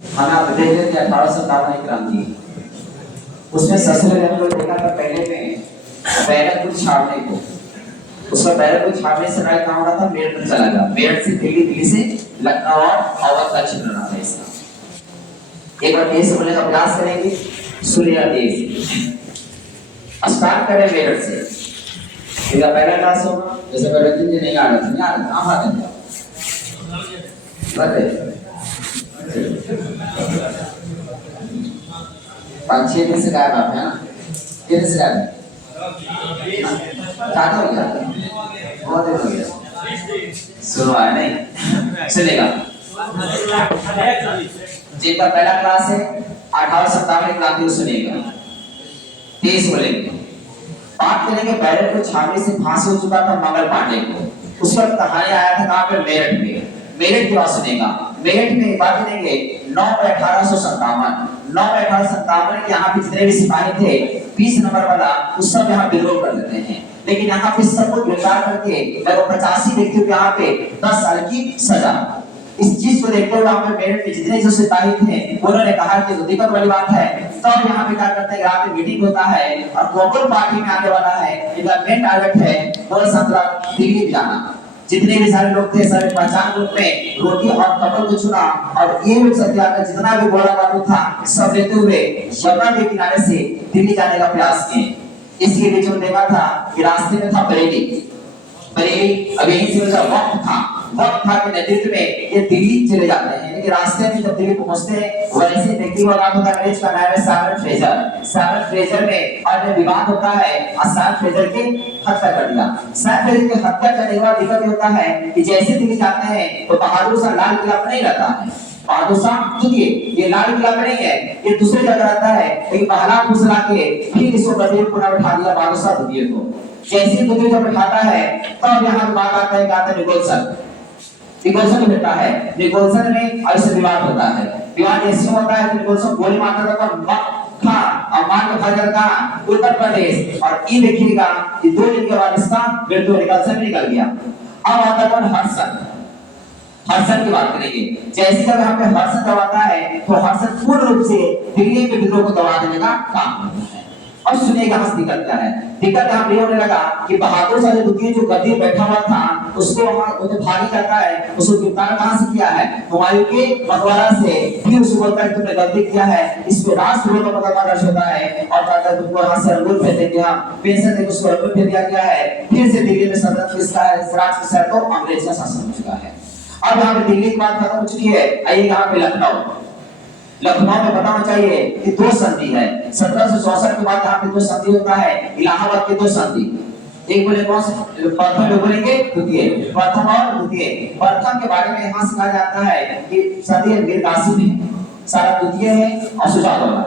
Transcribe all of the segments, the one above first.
हमें आप देख लेते हैं 1857 की क्रांति। उसमें सबसे पहले हम लोग देखा था पहले में बैरक को छाड़ने को। उसका बैरक को छाड़ने से राय कहाँ हो रहा था? मेरठ में चला गया। मेरठ से दिल्ली, दिल्ली से लखनऊ और अवध का क्षेत्र रहा था इसका। एक बार देश बोलने का प्रयास करेंगे। सूर्या देश स्टार्ट करें मेरठ से। इसका पहला क्लास होगा। जैसे पहले दिन नहीं आ रहा था, नहीं आ रहा था, आप आते थे पाँच छह दिन से गायब आप है ना? कितने से गायब? क्या हो गया? बहुत दिन हो गया। सुनो आया नहीं चलेगा। जिनका पहला क्लास है 1857 क्रांति को सुनेगा। 23 बोलेंगे। बात करेंगे बैरक को छावनी से फांसी हो चुका था मंगल पांडे को। उस वक्त कहानी आया था कहाँ पे? मेरठ में। मेरठ की बात सुनेगा। मेरठ में बात करेंगे 9/1857 के यहाँ पे जितने भी सिपाही थे 20 नंबर वाला उस सब यहाँ विद्रोह कर देते हैं। लेकिन यहाँ पे सबको गिरफ्तार करके लगभग 85 व्यक्तियों को यहाँ पे 10 साल की सजा। इस चीज को देखते हुए यहाँ पे मेरठ में जितने जो सिपाही थे उन्होंने कहा कि दिक्कत वाली बात है। तब यहाँ पे क्या करते हैं? यहाँ पे मीटिंग होता है और कौन पार्टी में आने वाला है, इनका मेन टारगेट है वो 17 दिल्ली जाना। जितने भी सारे लोग थे सारे पहचान रूप में रोटी और कपल को चुना और ये सत्याग्रह जितना भी गोला बारूद था सब लेते हुए यमुना के किनारे से दिल्ली जाने का प्रयास किए। इसके बीच में देखा था कि रास्ते में था बरेली। बरेली अब यहीं से उनका वक्त था के नेतृत्व में ये दिल्ली चले जाते हैं। लेकिन रास्ते में जब दिल्ली पहुंचते हैं वैसे व्यक्ति का नाम होता है, अंग्रेज का नाम है सैमुअल फ्रेजर। सैमुअल फ्रेजर में और विवाद होता है और सैमुअल फ्रेजर की हत्या कर दिया। सैमुअल फ्रेजर की हत्या करने के बाद दिक्कत होता है कि जैसे दिल्ली जाते हैं तो बहादुर शाह लाल किला पर नहीं रहता है। बहादुर शाह देखिए ये लाल किला पर नहीं है, ये दूसरी जगह रहता है। लेकिन बहला फुसला के फिर इसको गद्दी पुनः बैठा दिया बहादुर शाह द्वितीय को। जैसे द्वितीय जब बैठाता है तब यहाँ बात आता है कहते हैं निकोलसन होता है। निकोलसन में ऐसे विवाद होता है। विवाद ऐसे होता है कि निकोलसन गोली मारता था पर और मार के भाग का उत्तर प्रदेश। और ये देखिएगा कि 2 दिन के बाद इसका मृत्यु निकोलसन निकल गया। अब आता है हर्षद। हर्षद की बात करेंगे। जैसे जब यहाँ पे हर्षद जब आता है तो हर्षद पूर्ण रूप से दिल्ली के विद्रोह को दबा देने का काम करता है। अब सुनिएगा दिक्कत क्या है। दिक्कत यहाँ पे होने लगा कि बहादुर शाह द्वितीय जो गद्दी बैठा हुआ था उसको वहां उन्हें भागी करता है। उसको गिरफ्तार कहां से किया है? हुमायूं के मकबरा से। फिर उसको बोलता है तुमने गलती किया है, इस पे राष्ट्रद्रोह का मुकदमा दर्ज होता है और कहता है तुमको यहां से रंगून भेज देंगे, हम पेंशन देकर उसको रंगून भेज दिया गया है। फिर से दिल्ली में सल्तनत किसका है? राज के सर तो अंग्रेज का शासन हो चुका है। अब यहाँ पे दिल्ली की बात खत्म हो चुकी है। आइए यहाँ पे लखनऊ। लखनऊ में बताना चाहिए कि 2 संधि है। 1764 के बाद यहाँ पे 2 संधि होता है। इलाहाबाद के 2 संधि। एक बोले कौन से? प्रथम बोलेंगे द्वितीय। प्रथम और द्वितीय। प्रथम के बारे में यहाँ से कहा जाता है कि संधि मीर कासिम है, सारा द्वितीय है और सुजाउद्दौला।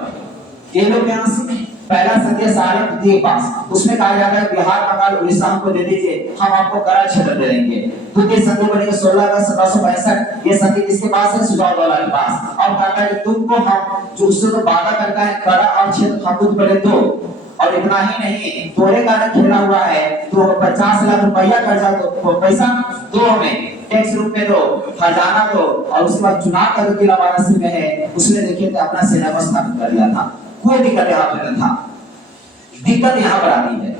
ये लोग यहाँ से पहला संधि सारे द्वितीय पास। उसमें कहा जाता है बिहार, बंगाल, उड़ीसा हमको दे दीजिए, हम आपको करार क्षेत्र दे देंगे। द्वितीय संधि बनेगा 16 अगस्त 1762। ये संधि किसके पास है? सुजाउद्दौला के पास। अब कहता है तुमको हम जो उससे तो वादा करता है करा और क्षेत्र हम खुद पड़े दो। और इतना ही नहीं, तोड़े का खेला हुआ है तो 50 लाख रुपया कर्जा दो, पैसा दो, हमें टैक्स रूप में दो, खजाना दो। और उसके बाद चुनाव का जो किला वाराणसी में है उसने देखिए अपना सेना स्थापित कर लिया था। कोई दिक्कत यहाँ पर नहीं था। दिक्कत यहाँ पर आती है।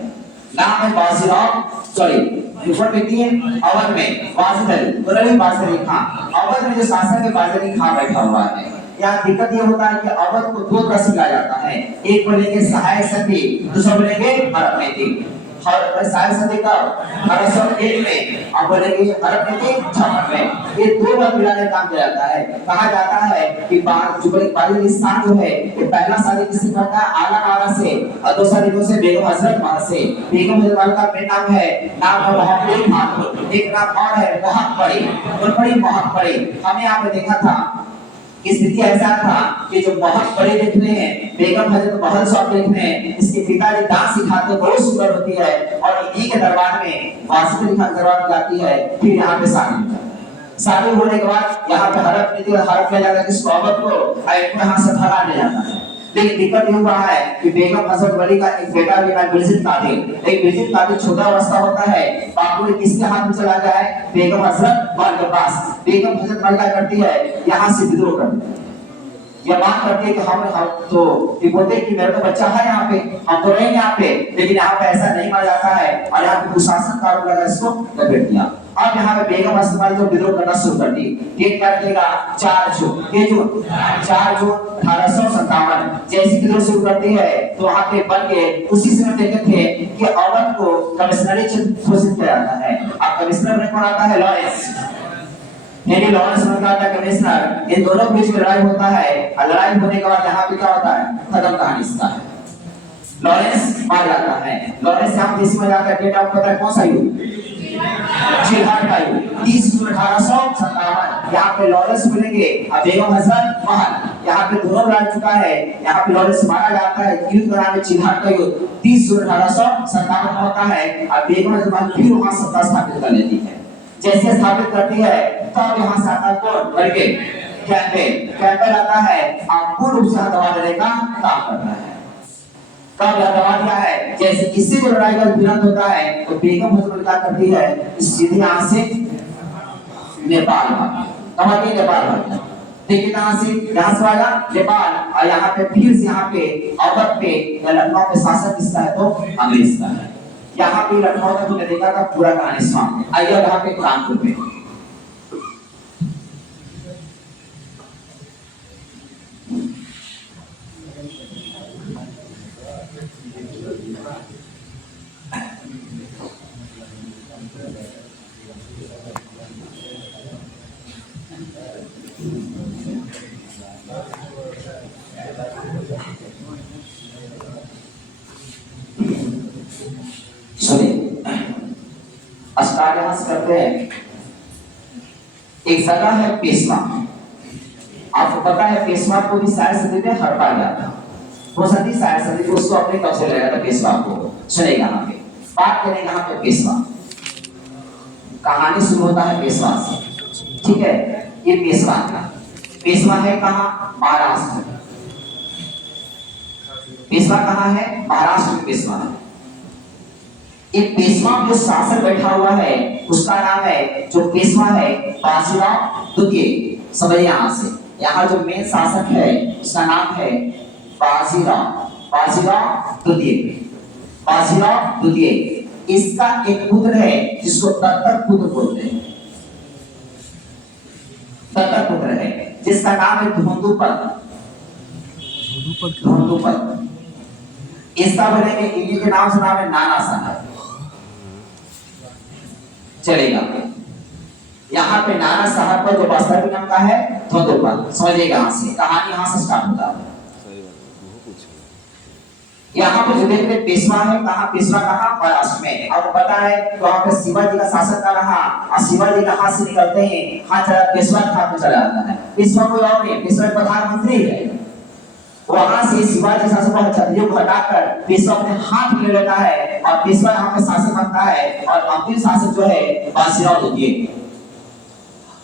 नाम है बाजीराव, सॉरी रिपोर्ट में दिए अवध में बाजीराव खान। अवध में जो शासक है बाजीराव खान बैठा हुआ है। यहाँ दिक्कत ये होता है कि अवध को 2 तरह से लिया जाता है। एक बोलेंगे सहायक संधि, दूसरा बोलेंगे हड़प नीति। सहायक संधि का 1801 में, अब बोलेंगे हड़प नीति 56 में। ये 2 बार मिलाने का काम किया जाता है। कहा जाता है कि बालीस्तान जो है ये पहला शादी किससे करता है? आला वाला से और दूसरा दिनों से बेगम हजरत महल से। बेगम हजरत महल का मेन नाम है मोहम्मद खातून। एक नाम और है मोहम्मद परी। हमने यहाँ पे देखा था कि स्थिति ऐसा था कि जो बहुत बड़े देखने हैं बेगम हजरत बहुत शौक देखने हैं। इसके पिताजी डांस सिखाते बहुत सुंदर होती है और इन्हीं के दरबार में वासुदेव खान दरबार जाती है। फिर यहाँ पे शादी होने के बाद यहाँ पे हड़प नीति हड़प किया जाता है कि स्वागत को यहाँ से भगा दिया जाता है। लेकिन दिक्कत ये हुआ है कि बेगम हजरत वली का एक बेटा भी नाम बिरजित कादिर। एक बिरजित कादिर छोटा अवस्था होता है, बापू ने किसके हाथ में चला गया है? बेगम हजरत महल के पास। बेगम हजरत महल क्या करती है? यहाँ से विद्रोह करती है। ये बात करते हैं कि हम तो ये बोलते हैं कि मेरा तो बच्चा है यहाँ पे, हम तो रहेंगे यहाँ पे, लेकिन यहाँ पे ऐसा नहीं माना जाता है और यहाँ पे कुशासन कानून लगा इसको लपेट दिया। अब यहाँ पे बेगम अस्पताल जो विद्रोह करना शुरू कर दी। डेट क्या रखेगा? 4 जून। ये जून 4 जून 1857 जैसी विद्रोह शुरू करती है तो वहाँ पे बन के उसी समय देखते थे कि अवध को कमिश्नरी क्षेत्र घोषित किया जाता है। अब कमिश्नर में कौन आता है? लॉरेंस। हेनरी लॉरेंस बनता है कमिश्नर। इन दोनों के बीच में लड़ाई होता है और लड़ाई होने के बाद यहाँ पे क्या होता है? खत्म कहानी इसका है। लॉरेंस मार जाता है। लॉरेंस यहाँ पे इसी में जाकर डेट ऑफ पता है कौन सा युद्ध? चिल्हाट का युद्ध 30 जून 1857। यहाँ पे लॉरेंस मिलेंगे और बेगम हसन महल। यहाँ पे दोनों लड़ चुका है। यहाँ पे लॉरेंस मारा जाता है। युद्ध का नाम है चिल्हाट का युद्ध। 30 जून 1857 में होता है और बेगम हसन महल फिर वहाँ सत्ता स्थापित कर लेती है। जैसे स्थापित करती है तब यहाँ से आता कौन? बर्गे कैंपेल आता है और पूर्ण रूप से दबा देने का काम करता है। कब यह दबा दिया है? जैसे किसी को लड़ाई का विरोध होता है तो बेगम हसन क्या करती है? सीधे यहाँ से नेपाल भागी। नेपाल भागी। देखिए कहाँ से? यहाँ से आया नेपाल और यहाँ पे फिर से यहाँ पे अवध पे या लखनऊ पे शासक किसका है? तो अंग्रेज का है। यहाँ पे लखनऊ का तुमने देखा था पूरा कहानी सुना। आइए यहाँ पे कानपुर पे अष्टाध्यास करते हैं। एक जगह है पेशवा। आपको पता है पेशवा को भी शायद सदी में हड़पा गया था। वो सदी शायद सदी को उसको अपने कब्जे ले गया था। पेशवा को सुनेगा यहाँ पे बात करेंगे। यहाँ पे पेशवा कहानी शुरू होता है पेशवा से। ठीक है, ये पेशवा है कहाँ? महाराष्ट्र। पेशवा कहाँ है? महाराष्ट्र में पेशवा है। एक पेशवा जो शासक बैठा हुआ है उसका नाम है, जो पेशवा है बाजीराव द्वितीय। समझिए यहाँ से, यहाँ जो मेन शासक है उसका नाम है बाजीराव द्वितीय। इसका एक पुत्र है जिसको दत्तक पुत्र बोलते हैं। दत्तक पुत्र है जिसका नाम है धोंदुपद। इसका बोलेंगे इन्हीं के नाम से नाम है नाना साहब। चलेगा। यहाँ पे नाना साहब का जो वास्तविक नाम का है धोंदुपद। समझिएगा यहाँ से, कहानी यहाँ से स्टार्ट होता है। यहाँ पे जो देख रहे पेशवा है, कहाँ? पेशवा कहाँ? महाराष्ट्र में। आपको पता है तो वहाँ पे शिवाजी का शासन का रहा और शिवाजी का हाथ से निकलते हैं हाथ चला पेशवा के हाथ में चला जाता है। पेशवा कोई और नहीं, पेशवा प्रधानमंत्री है। वहां से शिवाजी शासन को हटाकर पेशवा अपने हाथ में ले लेता है और पेशवा यहाँ पे शासक बनता है और अंतिम शासक जो है बाजीराव द्वितीय।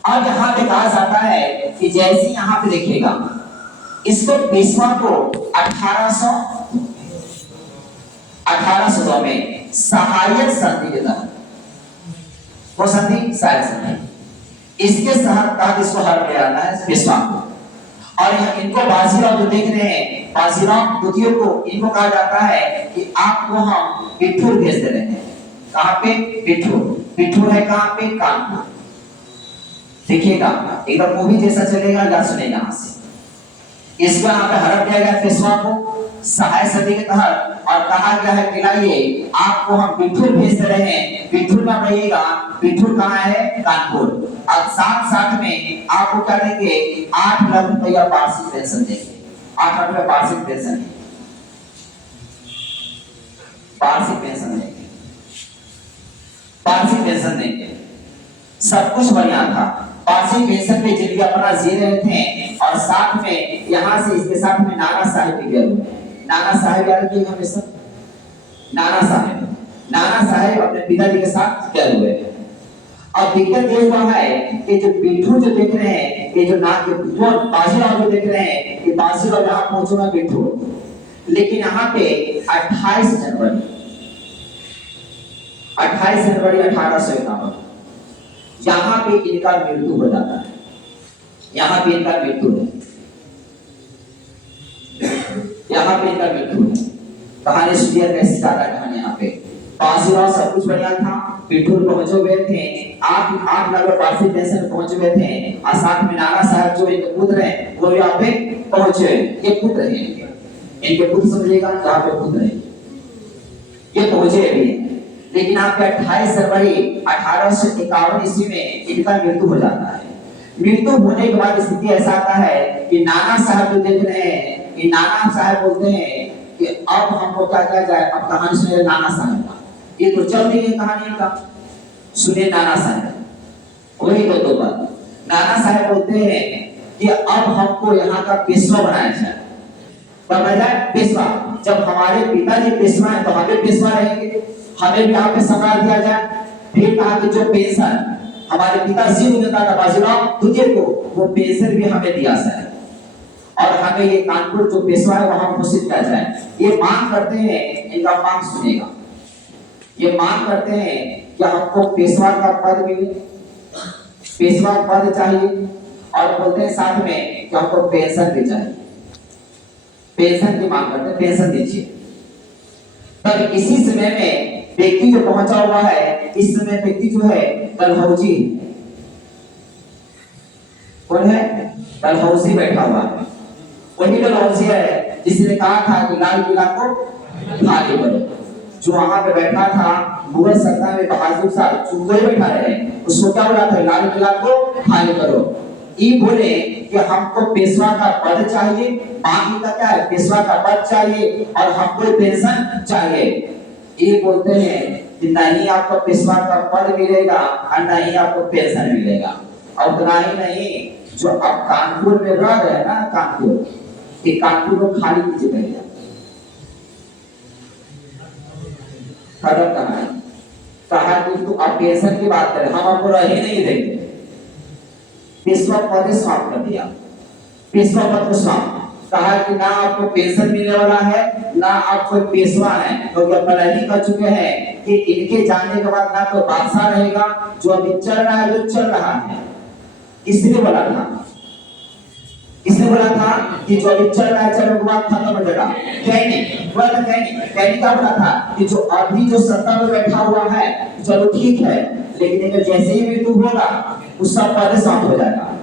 अब यहाँ पे कहा जाता है कि जैसे यहाँ पे देखिएगा इसको पेशवा को 1802 में सहायक संधि के तहत, वो संधि सहायक संधि, इसके तहत इसको हर ले आना है पेशवा को। और इनको बाजीराव जो देख रहे हैं बाजीराव द्वितीय को, इनको कहा जाता है कि आपको हम पिठूर भेज दे रहे हैं। कहाँ पे? पिठूर है कहाँ पे? कानपुर। देखिएगा एकदम मूवी जैसा चलेगा या सुनेगा यहाँ से। इसको यहाँ पे हड़प दिया गया पेशवा को सहायक संधि के तहत और कहा गया है कि लाइए आपको हम पिठूर भेज दे रहे हैं, पिठूर में रहिएगा। पिठूर कहाँ है? कानपुर। और साथ में आपको क्या देंगे? 8 लाख रुपया वार्षिक पेंशन देंगे। 8 लाख रुपया वार्षिक पेंशन देंगे। सब कुछ बढ़िया था। वार्षिक पेंशन पे जिंदगी अपना जी रहे थे और साथ में यहाँ से इसके साथ में नाना साहेब भी गए। नाना साहेब याद रखिएगा हमेशा। नाना साहेब अपने पिताजी के साथ गए हुए। अब दिक्कत ये हुआ है कि जो पिठूर जो देख रहे हैं, ये जो बाजीराव जो देख रहे हैं, ये बाजीराव यहाँ पहुंचेगा पिठूर, लेकिन यहाँ पे 28 जनवरी 1851 यहाँ पे इनका मृत्यु हो जाता है। यहाँ पे इनका मृत्यु है। यहाँ पे इनका मृत्यु है। कहानी सुनिए कैसे ज्यादा कहानी यहाँ पे। बाजीराव सब कुछ बढ़िया था, पिठूर पहुंचे हुए थे, 8 लाख वार्षिक पेंशन पहुंचे हुए थे, और साथ में नाना साहब जो इनके पुत्र हैं वो यहाँ पे पहुंचे। ये पुत्र हैं इनके पुत्र समझिएगा, यहाँ पे पुत्र हैं, ये पहुंचे भी हैं। लेकिन आपके 28 फरवरी 1851 ईस्वी में इनका मृत्यु हो जाता है। मृत्यु होने के बाद स्थिति ऐसा आता है कि नाना साहब जो देख रहे हैं कि नाना साहब बोलते हैं कि अब हमको क्या किया जाए। अब कहानी सुनिए नाना साहब का, ये तो चल रही है कहानी का। सुनिए नाना साहब वही दो बात। नाना साहब बोलते हैं कि अब हमको यहाँ का पेशवा बनाया जाए। बनाया जाए पेशवा। जब हमारे पिताजी पेशवा है तो हमें पेशवा रहेंगे, हमें भी यहाँ पे सम्मान दिया जाए। फिर कहा कि जो पेंशन हमारे पिताजी को देता था बाजीराव तुझे को, वो पेंशन भी हमें दिया जाए और हमें ये कानपुर जो पेशवा है वहां घोषित किया जाए। ये मांग करते हैं, इनका मांग सुनेगा। ये मांग करते हैं कि हमको पेशवा का पद मिले, पेशवा पद चाहिए, और बोलते हैं साथ में कि हमको पेंशन भी चाहिए। पेंशन की मांग करते हैं, पेंशन दीजिए। तब इसी समय में व्यक्ति जो पहुंचा हुआ है, इस समय व्यक्ति जो है डलहौजी, कौन है? डलहौजी बैठा हुआ है। वही डलहौजी है जिसने कहा था कि लाल किला को खाली करो। जो वहां पे बैठा था मुगल सरकार में बहादुर शाह चुंगोई बैठा रहे, उसको क्या बोला था? लाल किला को खाली करो। ये बोले कि हमको पेशवा का पद चाहिए, बाकी का क्या है? पेशवा का पद चाहिए और हमको पेंशन चाहिए। ये बोलते हैं कि नहीं आपको पेशवा का पद मिलेगा और नहीं आपको पेंशन मिलेगा। और उतना ही नहीं, जो अब कानपुर में रह रहे हैं ना, कानपुर कि कानपुर को खाली कीजिए भैया। खबर कहा है, कहा कि तू अब पेंशन की बात करे, हम आपको रह ही नहीं देंगे। पेशवा पद समाप्त कर दिया, पेशवा पद को समाप्त। कहा कि ना आपको पेंशन मिलने वाला है ना आप कोई पेशवा है, क्योंकि तो पहले ही कह चुके हैं कि इनके जाने के बाद ना तो बादशाह रहेगा, जो अभी चल रहा है जो चल रहा है। किसने बोला था? किसने बोला था कि जो अभी चल रहा है चलने के बाद खत्म हो जाएगा? कहनी बोला था, कहनी का बोला था कि जो अभी जो सत्ता में बैठा हुआ है चलो ठीक है, लेकिन अगर जैसे ही मृत्यु होगा उसका पद समाप्त हो जाएगा।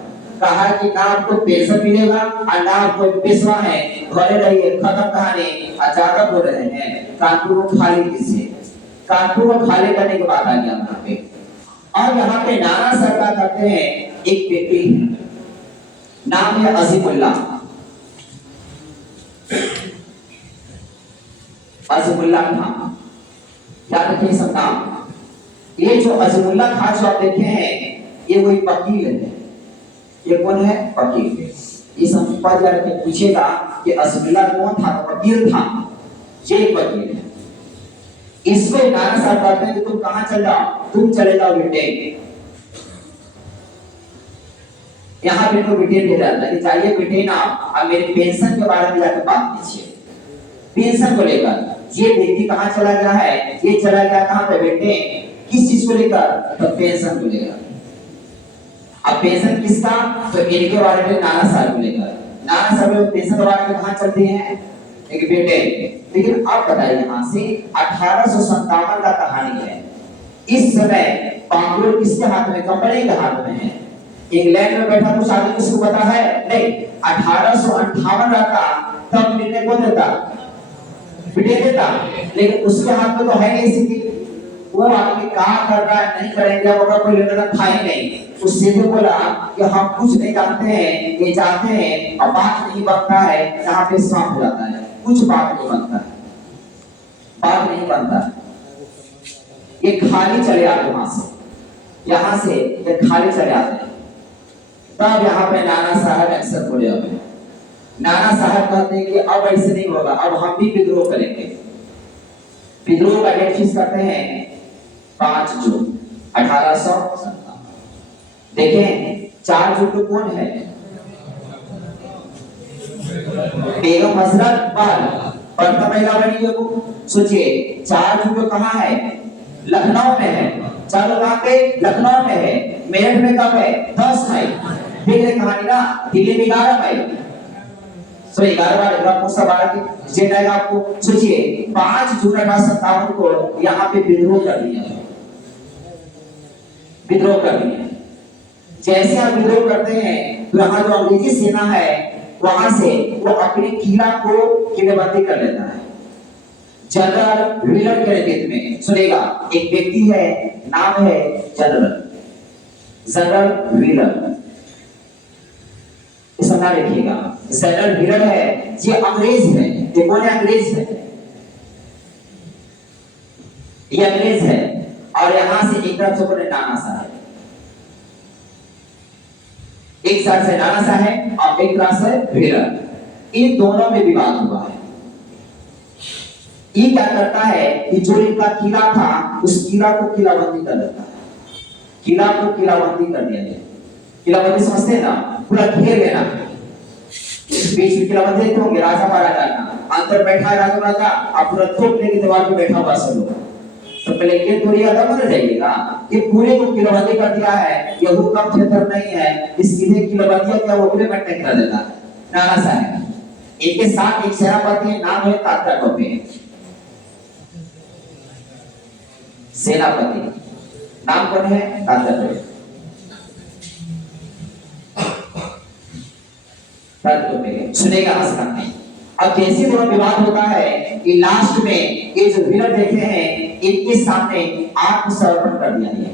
कहा कि ना आपको पेंशन मिलेगा और ना आपको पेशवा है, घरे रहिए, खत्म कहानी। ज्यादा बोल रहे हैं कानपुर को खाली कीजिए। कानपुर को खाली करने के बाद आ गया यहाँ पे। और यहाँ पे नाना सरकार करते हैं, एक व्यक्ति नाम है अजीमुल्ला। अजीमुल्ला खान, याद रखिए सब नाम। ये जो अजीमुल्ला खान जो आप देखे हैं ये वही वकील है। ये कौन है? वकील। ये सब पद याद रखिए, पूछेगा कि अजीमुल्ला कौन था? वकील था, ये एक वकील है। इसमें नाना साहब कहते हैं कि तुम कहां चल जाओ? तुम चले जाओ बेटे। यहाँ पे तो डिटेल दे जाता है कि चाहिए बेटे ना अब मेरे पेंशन के बारे में जाकर बात कीजिए। पेंशन को लेकर ये व्यक्ति कहाँ चला गया है? ये चला गया कहाँ पे बेटे? किस चीज को लेकर? तो पेंशन को लेकर। अब पेंशन किसका? तो इनके बारे में नाना साहब को लेकर। नाना साहब पेंशन के बारे में कहाँ चलते हैं? एक बेटे। लेकिन अब बताइए यहाँ से 1857 का कहानी है। इस समय बांग्लोर किसके हाथ में? कंपनी के हाथ में है। इंग्लैंड में बैठा कुछ आदमी किसको पता है? नहीं। 1858 रहता तब निर्णय कौन देता? ब्रिटेन देता। लेकिन उसके हाथ में तो है नहीं स्थिति। वो आदमी कहा कर रहा है नहीं करेंगे, अब कोई लेना था ही नहीं। उससे तो बोला कि हम कुछ नहीं जानते हैं, ये जानते हैं, अब बात नहीं बनता है, यहाँ पे समाप्त हो जाता है। कुछ बात नहीं बनता है, बात नहीं बनता। ये खाली चले आते वहां से, यहाँ से ये खाली चले आते हैं। तब यहाँ पे नाना साहब एक्सेप्ट हो गया। नाना साहब कहते हैं कि अब ऐसे नहीं होगा, अब हम भी विद्रोह करेंगे। विद्रोह का डेट फिक्स करते हैं 5 जून 1857। देखें 4 जून को कौन है? बेगम हजरत पाल प्रथम महिला बनी है वो। सोचिए 4 जून को कहाँ है? लखनऊ में है। चलो कहाँ पे? लखनऊ में है। मेरठ में कब है? 10 मई। देख रहे कहानी ना, दिल्ली में 11 मई। सो 11 बार 11 के जेट आएगा आपको। सोचिए 5 जून 1857 को यहाँ पे विद्रोह कर दिया, विद्रोह कर दिया। जैसे आप विद्रोह करते हैं तो यहाँ जो अंग्रेजी सेना है वहां से वो अपने किला को किलेबंदी कर लेता है जनरल व्हीलर के नेतृत्व में। सुनेगा, एक व्यक्ति है, नाम है जनरल जनरल व्हीलर, इसका नाम रखिएगा। जनरल व्हीलर है, ये अंग्रेज है। ये कौन है? अंग्रेज है, ये अंग्रेज है। और यहां से एक तरफ से नाना सा है, एक साइड से नाना सा है और एक तरफ से व्हीलर। इन दोनों में विवाद हुआ है। ये क्या करता है कि जो इनका किला था उस किला को किलाबंदी कर देता है, किला को किलाबंदी कर दिया गया। किलाबंदी समझते हैं ना, पूरा घेर लेना, बीच में किलाबंदी देखते होंगे, राजा महाराजा का अंदर बैठा है राजा राजा, आप पूरा तोप लेके दीवार पे बैठा हुआ सब लोग। तो पहले ये पूरी याद बन जाइएगा कि पूरे को किलाबंदी कर दिया है, ये हुक्म क्षेत्र नहीं है, इस सीधे किलाबंदी क्या वो पूरे कट कर देता है नाना साहब। इनके साथ एक सेनापति है, नाम है तात्या टोपे, सेनापति नाम कौन है? तात्या टोपे। सुनेगा हंसना। अब जैसे दोनों विवाद होता है कि लास्ट में ये जो व्हीलर देखे हैं इनके सामने आत्मसमर्पण कर दिया गया,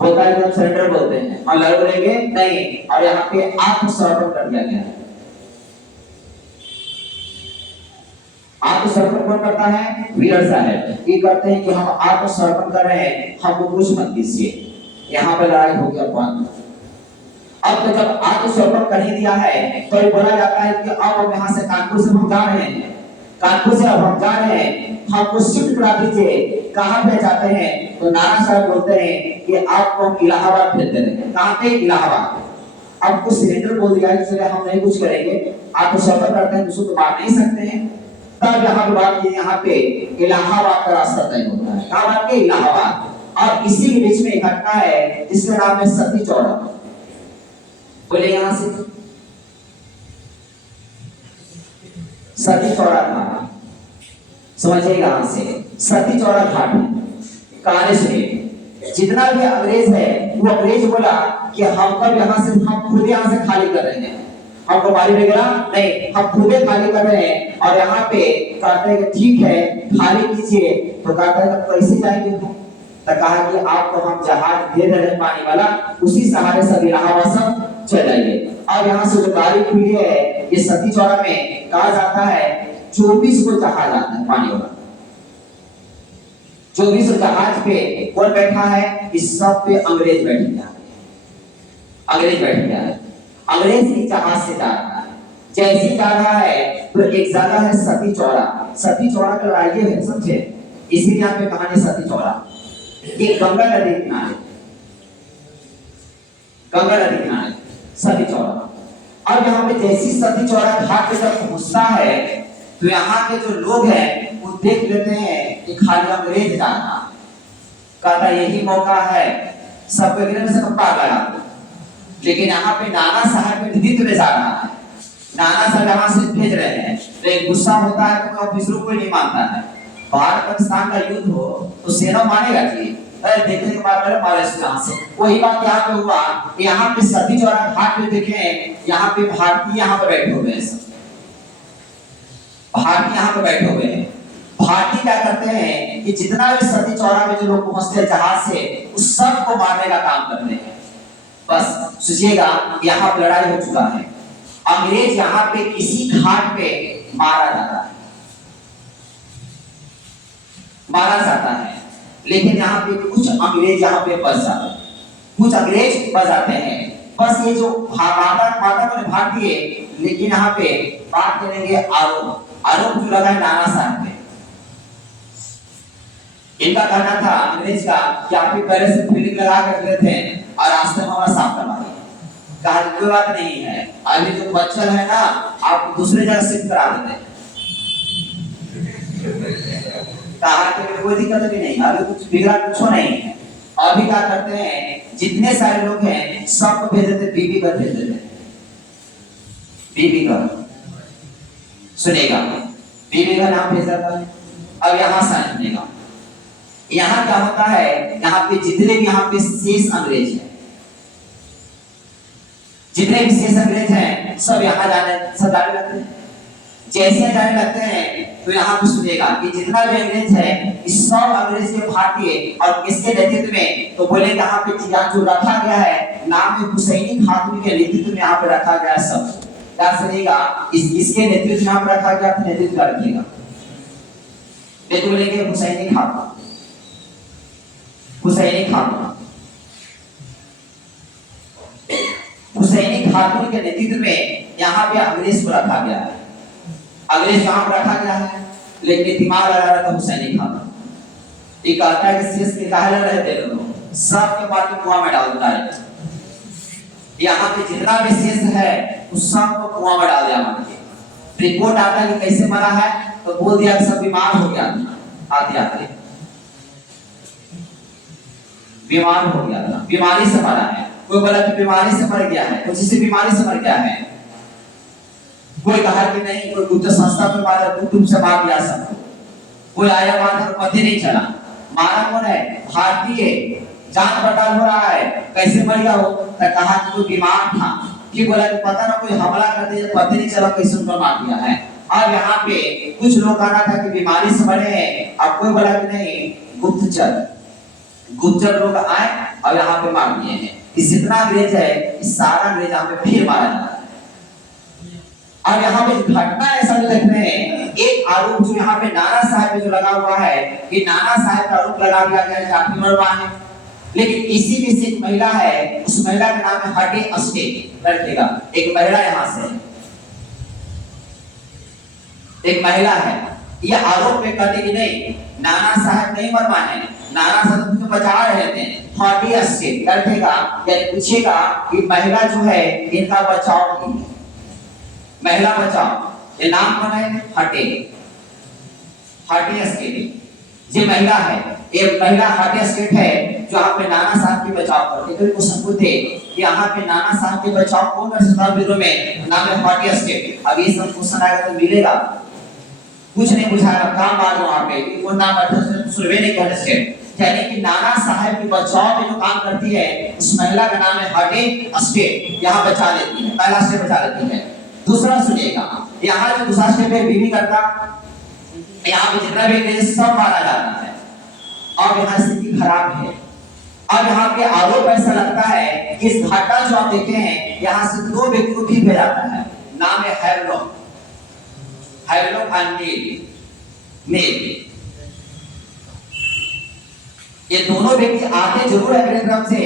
होता है जब सरेंडर बोलते हैं, और लड़ लेंगे नहीं, और यहाँ पे आत्मसमर्पण कर दिया गया। आत्मसमर्पण कौन करता है? व्हीलर साहब। ये करते हैं कि हम आत्मसमर्पण कर रहे हैं, हमको कुछ मत कीजिए। यहाँ पे लड़ाई हो गया बंद। अब तो जब आत्मसमर्पण कर ही दिया है तो ये बोला जाता है कि अब हम यहाँ से कानपुर से हम जा रहे हैं, कानपुर से अब हम जा रहे हैं, हमको शिफ्ट करा दीजिए। कहाँ पे जाते हैं? तो नाना साहब बोलते हैं कि आपको हम इलाहाबाद भेज दे रहे हैं। कहाँ पे? इलाहाबाद। अब कुछ सिलेंडर बोल दिया कि चले हम नहीं कुछ करेंगे, आत्मसमर्पण करते हैं, दूसरों को मार नहीं सकते हैं। तब यहाँ पे बात की, यहाँ पे इलाहाबाद का रास्ता तय होता है। कहाँ बात की? इलाहाबाद। और इसी के बीच में एक घटना है जिसका नाम है सती चौरा। बोले यहां से सती चौरा घाट, समझिएगा। यहां से सती चौरा घाट कहानी सुनिए। जितना भी अंग्रेज है वो अंग्रेज बोला कि हम कब यहाँ से, हम खुद यहाँ से खाली कर रहे हैं, हमको बारी वगैरह नहीं, हम खुद खाली कर रहे हैं। और यहाँ पे कहते हैं कि ठीक है खाली कीजिए। तो कहते हैं कैसे जाएंगे हम? तो कहा कि आपको हम जहाज दे रहे हैं पानी वाला, उसी सहारे से इलाहाबाद सब चल जाइए। और यहाँ से जो गाड़ी खुली है ये सती चौरा में कहा जाता है 24 को जहाज आता है पानी वाला। 24 जहाज पे कौन बैठा है? इस सब पे अंग्रेज बैठ गया, अंग्रेज बैठ गया है। अंग्रेज की जहाज से जा रहा है। जैसे जा रहा है तो एक जगह है सती चौरा। सती चौरा का लड़ाई है, समझे? इसीलिए यहाँ पे कहानी सती चौरा। ये गंगा नदी किनारे, गंगा नदी किनारे सती चौरा। और यहाँ पे जैसी सती चौरा घाट पे जब पहुंचता है तो यहाँ के जो लोग हैं वो देख लेते हैं कि खाली अंग्रेज जा रहा, कहता यही मौका है सबको गिरने से पागल। लेकिन यहाँ पे नाना साहब के नेतृत्व में जा रहा है, नाना साहब यहाँ से भेज रहे हैं। तो एक गुस्सा होता है तो ऑफिसरों को नहीं मानता है। भारत पाकिस्तान का युद्ध हो तो सेना मानेगा जी, देखने के बाद पहले मारे से। वही बात यहाँ पे हुआ, यहाँ पे सती चौरा घाट पे देखे, यहाँ पे भारतीय यहाँ पे बैठे हुए हैं, भारतीय यहाँ पे बैठे हुए हैं। भारतीय क्या करते हैं कि जितना भी सती चौरा में जो लोग पहुंचते हैं जहाज से, उस सब को मारने का काम करते हैं। बस सोचिएगा यहाँ पे लड़ाई हो चुका है, अंग्रेज यहाँ पे किसी घाट पे मारा जाता है, मारा जाता है। लेकिन यहाँ पे कुछ अंग्रेज यहाँ पे बच जाते हैं, कुछ अंग्रेज बच जाते हैं। बस ये जो माता भारतीय, लेकिन यहाँ पे बात करेंगे आरोप, आरोप जो लगा है नाना साहब पे। इनका कहना था अंग्रेज का कि आप पहले से फील्डिंग लगा कर रहे थे और रास्ते में हमारा साफ करवा दिया। कहा कोई बात नहीं है, अभी जो बच्चन है ना आप दूसरे जगह शिफ्ट करा देते हैं। कहा कि कोई दिक्कत भी नहीं, अभी कुछ बिगड़ा कुछ नहीं है। अभी क्या करते हैं, जितने सारे लोग हैं सबको भेज देते, बीबी कर भेज देते, बीबी कर। सुनेगा, बीवी का नाम भेजा था। अब यहाँ साइन सुनेगा। यहाँ क्या होता है, यहाँ पे जितने भी यहाँ पे शेष अंग्रेज हैं, जितने भी शेष अंग्रेज हैं सब यहाँ जाने लगते हैं। जैसे जाने लगते हैं तो यहाँ पे सुनेगा कि जितना भी अंग्रेज है इस सब अंग्रेज के भारतीय और किसके नेतृत्व में, तो बोले यहाँ पे जो रखा गया है नाम है हुसैनी खातून के नेतृत्व में यहाँ पे रखा गया है। सब क्या सुनेगा, इसके नेतृत्व में यहाँ पे रखा गया, नेतृत्व का रखिएगा, नेतृत्व बोलेंगे हुसैनी खातून, हुसैनी खातून, हुसैनी खातून के नेतृत्व में यहाँ पे अंग्रेज को रखा गया है। अंग्रेज कहां पर रखा गया है, लेकिन दिमाग लगा रहा था हुसैनी खातून। ये कहता है कि शेष के काहे रहते लोग सब के मार के कुआं में डाल देता है। यहाँ पे जितना भी शेष है उस सब को कुआं में डाल दिया मार के। रिपोर्ट आता है कि कैसे मरा है, तो बोल दिया कि सब बीमार हो गया था, आते आते बीमार हो गया था, बीमारी से मरा है। कोई बोला कि बीमारी से मर गया है, कुछ इसी बीमारी से मर गया है। कोई कहा कि नहीं, कोई गुप्त संस्था में मारा, गुप्त से मार दिया सबको। कोई आया मारा तो पता नहीं चला। मारा कौन है, भारतीय। जांच पड़ताल हो रहा है, कैसे मर गया हो, तो कहा कि कोई बीमार था। कि बोला कि पता ना कोई हमला कर दिया, पता नहीं चला कैसे उनको मार दिया है। और यहाँ पे कुछ लोग कहा था कि बीमारी से मरे हैं, अब कोई बोला कि नहीं गुप्तचर लोग आए और यहाँ पे मार दिए हैं। इस जितना अंग्रेज है इस सारा अंग्रेज यहाँ पे फिर मारा जा रहा है। और यहाँ पे घटना ऐसा लिख रहे हैं, एक आरोप जो यहाँ पे नाना साहब पे जो लगा हुआ है, कि नाना साहब का आरोप लगा दिया गया जाति मरवा है। लेकिन इसी में से एक महिला है, उस महिला का नाम है हटे अस्टेट। रखिएगा, एक महिला यहाँ से, एक महिला है, ये आरोप में कहते कि नहीं नाना साहब नहीं मरवा है, नाना साहब तो बचा रहे थे। हटे अस्टेट रखिएगा, यानी पूछेगा कि महिला जो है इनका बचाव की, महिला बचाओ, ये नाम कौन है, हटे, हटे स्टेट। ये महिला है, ये महिला हटे स्टेट है जो यहाँ पे नाना साहब की बचाव करती है। तो क्वेश्चन पूछते कि यहाँ पे नाना साहब के बचाव कौन कर सकता है, विरोध में नाम है हटे स्टेट। अब ये सब क्वेश्चन आएगा तो मिलेगा, कुछ नहीं पूछाएगा, काम बात वहाँ पे वो नाम सुरवे नहीं कर स्टेट, यानी कि नाना साहब के बचाव में जो काम करती है उस महिला का नाम है हटे स्टेट। यहाँ बचा लेती है, पहला स्टेट बचा लेती है। दूसरा सुनिएगा, यहाँ जो दूसरा स्टेप है बीवी करता, यहाँ पे जितना भी अंग्रेज सब मारा जाता है। अब यहाँ स्थिति खराब है। अब यहाँ पे आरोप ऐसा लगता है कि इस घटना जो आप देखते हैं यहाँ से दो व्यक्ति को फिर भेजा जाता है, नाम है हैवलॉक, हैवलॉक और नील। ये दोनों व्यक्ति आते जरूर है अंग्रेज तरफ से,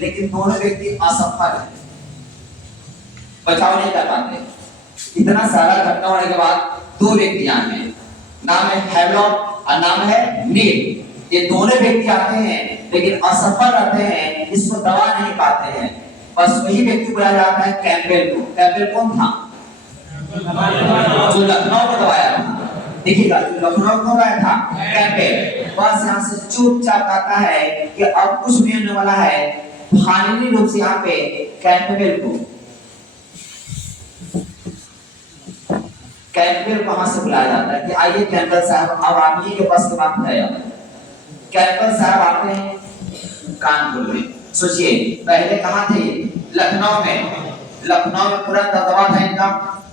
लेकिन दोनों व्यक्ति असफल है, बचाव नहीं कर पाते। इतना सारा घटना होने के बाद दो व्यक्ति आए हैं, नाम है हैवलॉक और नाम है नील। ये दोनों व्यक्ति आते हैं लेकिन असफल रहते हैं, इसको दबा नहीं पाते हैं। बस वही व्यक्ति बुलाया जाता है कैंपबेल को। कैंपबेल कौन था, जो लखनऊ को दबाया था। देखिएगा, जो लखनऊ को दबाया था कैंपबेल, बस यहाँ से चुपचाप कहता है कि अब कुछ भी होने वाला है। फाइनली रूप से यहाँ पे कैंपबेल को वहां से बुलाया जाता है कि आइए कैंपबेल साहब, अब आप ही के पास की बात है। कैंपबेल साहब आते हैं कानपुर में। सोचिए पहले कहाँ थे, लखनऊ में। लखनऊ में पूरा दबा था इनका,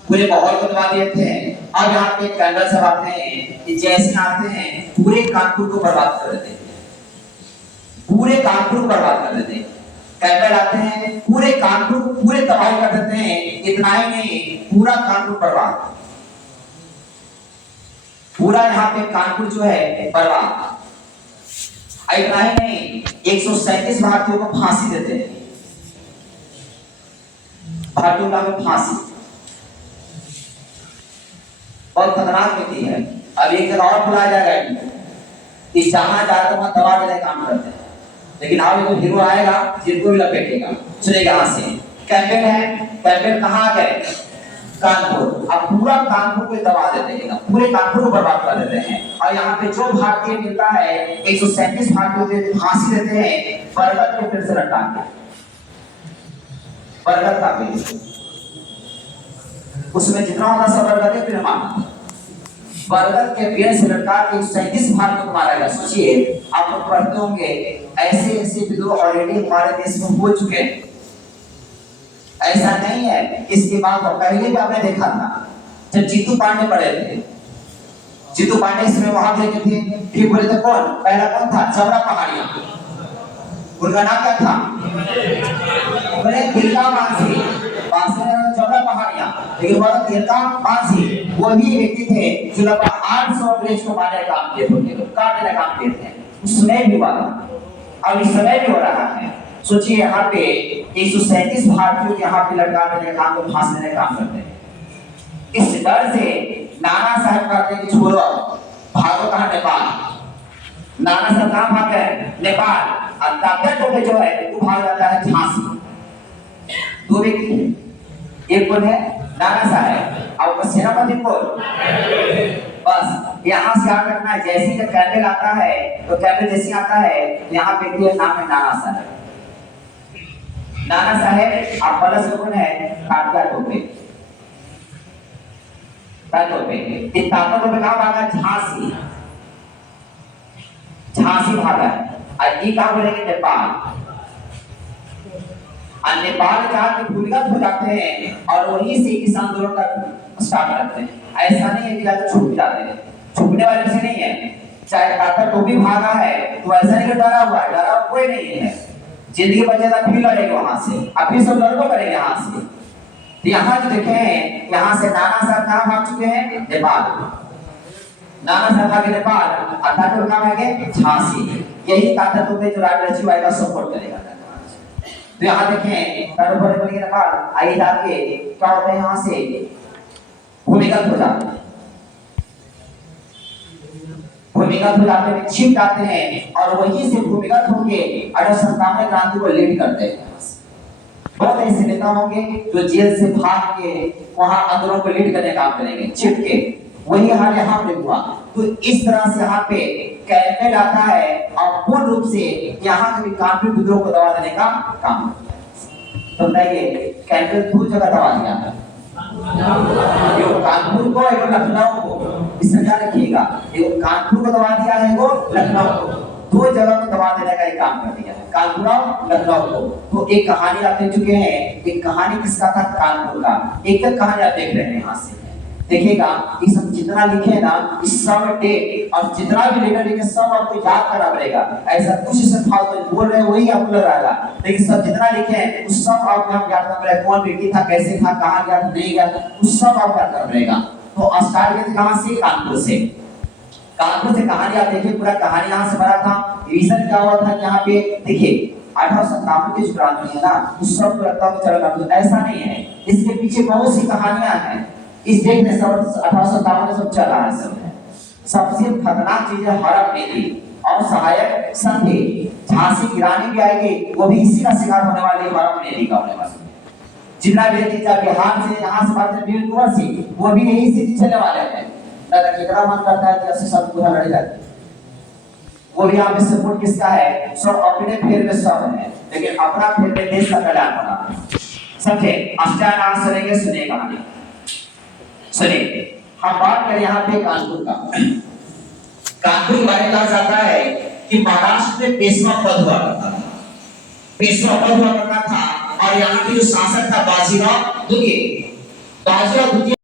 पूरे माहौल को दबा दिए थे। अब यहाँ पे कैंपबेल साहब आते हैं कि जैसे आते हैं पूरे कानपुर को बर्बाद कर देते हैं, पूरे कानपुर को बर्बाद कर देते हैं। कैंपबेल आते हैं, पूरे कानपुर पूरे तबाही कर देते हैं। इतना ही नहीं, पूरा कानपुर बर्बाद, पूरा यहाँ पे कानपुर जो है बर्बाद। इतना ही नहीं, 137 भारतीयों को फांसी देते हैं, भारतीयों का फांसी। बहुत खतरनाक व्यक्ति है। अब एक जगह और बुलाया जाएगा कि जहां जाता वहां दबा देने काम करते हैं, लेकिन अब एक हीरो आएगा जिनको भी लपेटेगा। चलेगा यहाँ से कैंपबेल है, कैंपबेल कहाँ गए, कानपुर। अब पूरा कानपुर को दबा देते हैं, पूरे कानपुर को बर्बाद कर देते हैं। और यहाँ पे जो भारतीय मिलता है 137 भारतीयों को फांसी देते हैं, बरगद के पेड़ से लटका के, बरगद का पेड़, उसमें जितना होगा सब बरगद के पेड़ मारना। बरगद के पेड़ से लटका के 37 भारतीयों को मारा गया। सोचिए, आप लोग पढ़ते होंगे ऐसे ऐसे विद्रोह ऑलरेडी हमारे देश में हो चुके हैं। ऐसा नहीं है, इसके बाद पहले भी आपने देखा था जब जीतू पांडे पढ़े थे। जीतू पांडे इसमें वहां गए थे, फिर बोले थे कौन पहला कौन था? जबरा पहाड़िया। उनका नाम क्या था? बोले तिलका मांझी। जबरा पहाड़िया, लेकिन वो तिलका मांझी वही व्यक्ति थे जो लगभग 800 अंग्रेज को मारने का काम किए थे, काटने का काम किए थे। उस समय भी हुआ था, अब इस समय भी हो रहा है। सोचिए, यहाँ पे 137 भारतीयों के यहाँ पे लटका देने का काम, फांस देने का काम करते हैं। इस डर से नाना साहब कहते हैं कि छोड़ो, भागो कहाँ? नेपाल। नाना साहब कहाँ भाग गए? नेपाल। और ताकत टोपे जो है वो भाग जाता है झांसी। दो व्यक्ति, एक कौन है? नाना साहब, और सेनापति कौन? बस यहाँ से याद रखना है, जैसे जब कैंडल आता है तो कैंडल जैसे आता है यहाँ पे नाम है नाना साहब। नाना साहब आप प्लस कौन है? ताकत टोपे। ताकत टोपे कहाँ भागा? झांसी। झांसी भागा है। और ये कहाँ बोलेंगे? नेपाल। और नेपाल जाके भूमिगत हो जाते हैं और वहीं से इस आंदोलन का स्टार्ट करते हैं। ऐसा नहीं है कि जाकर छुप जाते हैं, छुपने वाले से नहीं है। चाहे ताकत टोपी भागा है तो ऐसा नहीं कि डरा हुआ है, डरा हुआ कोई नहीं है। जिंदगी बचेगा फिर लड़ेगा वहां से, अभी सब लड़को करेंगे यहाँ से। तो यहाँ जो देखे हैं, यहाँ से नाना साहब कहाँ भाग चुके हैं? नेपाल। नाना साहब भागे नेपाल, और ताकत कहाँ भागे? झांसी। यही ताकत टोपे जो राजनीति वाले का सपोर्ट करेगा। तो यहाँ देखें नेपाल, आइए जाके क्या होता है, यहाँ से भूमिगत हो जाते हैं, भूमिगत हो जाते हैं, छिप जाते हैं और वहीं से भूमिगत होके 1857 क्रांति को लीड करते हैं। बहुत ऐसे नेता होंगे जो जेल से भाग के वहां आंदोलन को लीड करने का काम करेंगे, छिप के। वही हाल यहाँ पे हुआ। तो इस तरह से यहाँ पे कैंपेन आता है और पूर्ण रूप से यहाँ के कानपुर विद्रोह को दबा देने का काम। तो बताइए, कैंपेन दो जगह दबा दिया, कानपुर को और लखनऊ को। इस सरकार रखिएगा, एक कानपुर को दबा दिया है, वो लखनऊ को। दो जगह में दबा देने का एक काम कर दिया है, कानपुर और लखनऊ को। तो एक कहानी आप देख चुके हैं, एक कहानी किसका था? कानपुर का। एक एक कहानी आप देख रहे हैं यहाँ से, देखिएगा। ये सब जितना लिखे है ना, इस सब डेट और जितना भी लेटर लिखे सब आपको याद करना पड़ेगा। ऐसा कुछ से फालतू बोल रहे हैं वही आपको लग रहा है, लेकिन सब जितना लिखे हैं उस सब आपको याद करना पड़ेगा। कौन व्यक्ति था, कैसे था, कहाँ गया, नहीं गया, उस सब आपको याद करना पड़ेगा। तो स्टार्ट करते कहाँ से? कानपुर से। कानपुर से कहानी आप देखिए, पूरा कहानी यहाँ से बना था। रीजन क्या हुआ था? यहाँ पे देखिए 1857 की जो क्रांति है ना, उस सब को लगता है चल, ऐसा नहीं है। इसके पीछे बहुत सी कहानियां हैं। इस देश में 1857 में सब चल रहा है। सब सबसे खतरनाक चीज है हड़प नीति और सहायक संधि। झांसी की रानी भी आएगी, वो भी इसी का शिकार होने वाली, हड़प नीति का होने वाली। जितना भी बिहार से यहाँ से बात वीर कुंवर सिंह, वो भी यही स्थिति चलने वाले हैं। कितना मन करता है कि ऐसे सब पूरा लड़े जाते, वो भी यहाँ पे सपोर्ट किसका है? सब अपने फेर में सब है, लेकिन अपना फेर में देश का कल्याण होना। समझे? अष्टानाम सुनेंगे, सुनिए कहानी सुनिए। हम बात करें यहाँ पे कानपुर का। कानपुर के बारे में कहा जाता है कि महाराष्ट्र में पेशवा पद हुआ करता था, पेशवा पद हुआ करता था। और यहाँ के जो शासक था बाजीराव द्वितीय, बाजीराव द्वितीय